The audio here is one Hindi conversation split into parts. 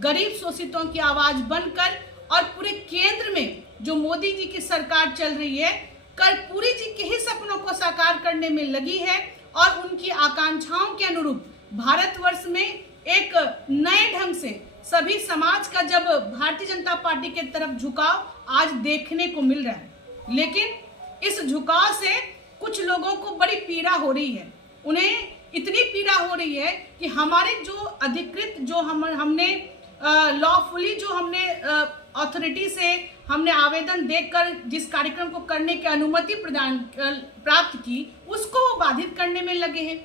गरीब शोषितों की आवाज बनकर और पूरे केंद्र में जो मोदी जी की सरकार चल रही है, कर्पूरी जी के ही सपनों को साकार करने में लगी है और उनकी आकांक्षाओं के अनुरूप भारतवर्ष में एक नए ढंग से सभी समाज का जब भारतीय जनता पार्टी के तरफ झुकाव आज देखने को मिल रहा है। लेकिन इस झुकाव से कुछ लोगों को बड़ी पीड़ा हो रही है। उन्हें इतनी पीड़ा हो रही है कि हमारे जो अधिकृत जो हमने लॉफुली जो हमने अथॉरिटी से हमने आवेदन देकर जिस कार्यक्रम को करने की अनुमति प्राप्त की, उसको वो बाधित करने में लगे हैं।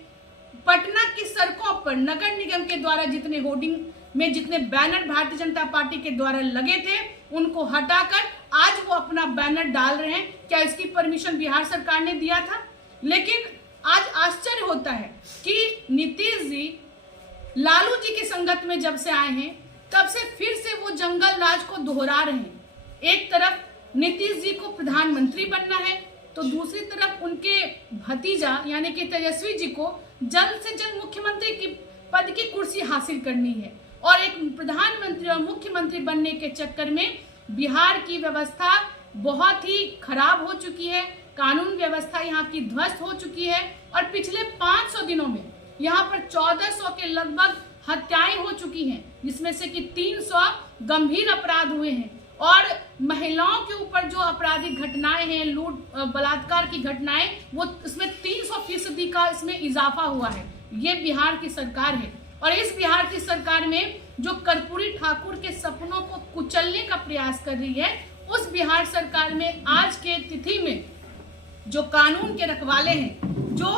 पटना की सड़कों पर नगर निगम के द्वारा जितने होर्डिंग में जितने बैनर भारतीय जनता पार्टी के द्वारा लगे थे, उनको हटाकर आज वो अपना बैनर डाल रहे हैं। क्या इसकी परमिशन बिहार सरकार ने दिया था? लेकिन आज आश्चर्य होता है कि नीतीश जी लालू जी की संगत में जब से आए हैं, तब से फिर से वो जंगल राज को दोहरा रहे हैं। एक तरफ नीतीश जी को प्रधानमंत्री बनना है, तो दूसरी तरफ उनके भतीजा यानी कि तेजस्वी जी को जल्द से जल्द मुख्यमंत्री की पद की कुर्सी हासिल करनी है। और एक प्रधानमंत्री और मुख्यमंत्री बनने के चक्कर में बिहार की व्यवस्था बहुत ही खराब हो चुकी है। कानून व्यवस्था यहाँ की ध्वस्त हो चुकी है और पिछले 500 दिनों में यहाँ पर 1400 के लगभग हत्याएं हो चुकी हैं, जिसमें से कि 300 गंभीर अपराध हुए हैं। और महिलाओं के ऊपर जो आपराधिक घटनाएं हैं, लूट बलात्कार की घटनाएं, वो इसमें 300% का इसमें इजाफा हुआ है। ये बिहार की सरकार है और इस बिहार की सरकार में जो कर्पूरी ठाकुर के सपनों को कुचलने का प्रयास कर रही है, उस बिहार सरकार में आज के तिथि में जो कानून के रखवाले हैं, जो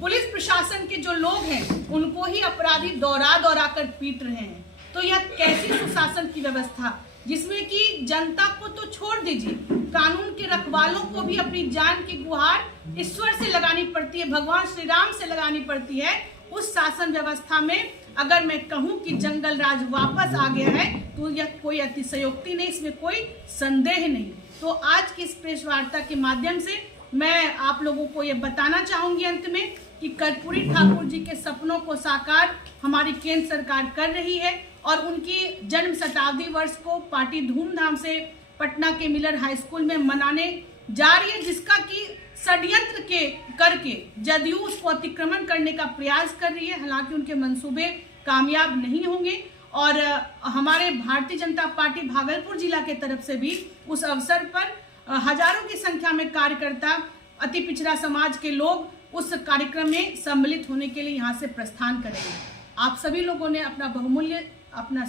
पुलिस प्रशासन के जो लोग हैं, उनको ही अपराधी दौरा दौरा कर पीट रहे हैं। तो यह कैसी सुशासन की व्यवस्था, जिसमें कि जनता को तो छोड़ दीजिए, कानून के रखवालों को भी अपनी जान की गुहार ईश्वर से लगानी पड़ती है, भगवान श्री राम से लगानी पड़ती है। उस शासन व्यवस्था में अगर मैं कहूं कि जंगल राज वापस आ गया है, तो यह कोई अतिशयोक्ति नहीं, इसमें कोई संदेह नहीं। तो आज की इस प्रेस वार्ता के माध्यम से मैं आप लोगों को यह बताना चाहूंगी अंत में कि कर्पूरी ठाकुर जी के सपनों को साकार हमारी केंद्र सरकार कर रही है और उनकी जन्म शताब्दी वर्ष को पार्टी धूमधाम से पटना के मिलर हाई स्कूल में मनाने जा रही है, जिसका कि षड्यंत्र करके जदयू उसको अतिक्रमण करने का प्रयास कर रही है। हालांकि उनके मंसूबे कामयाब नहीं होंगे और हमारे भारतीय जनता पार्टी भागलपुर जिला के तरफ से भी उस अवसर पर हजारों की संख्या में कार्यकर्ता, अति पिछड़ा समाज के लोग उस कार्यक्रम में सम्मिलित होने के लिए यहाँ से प्रस्थान करेंगे। आप सभी लोगों ने अपना बहुमूल्य अपना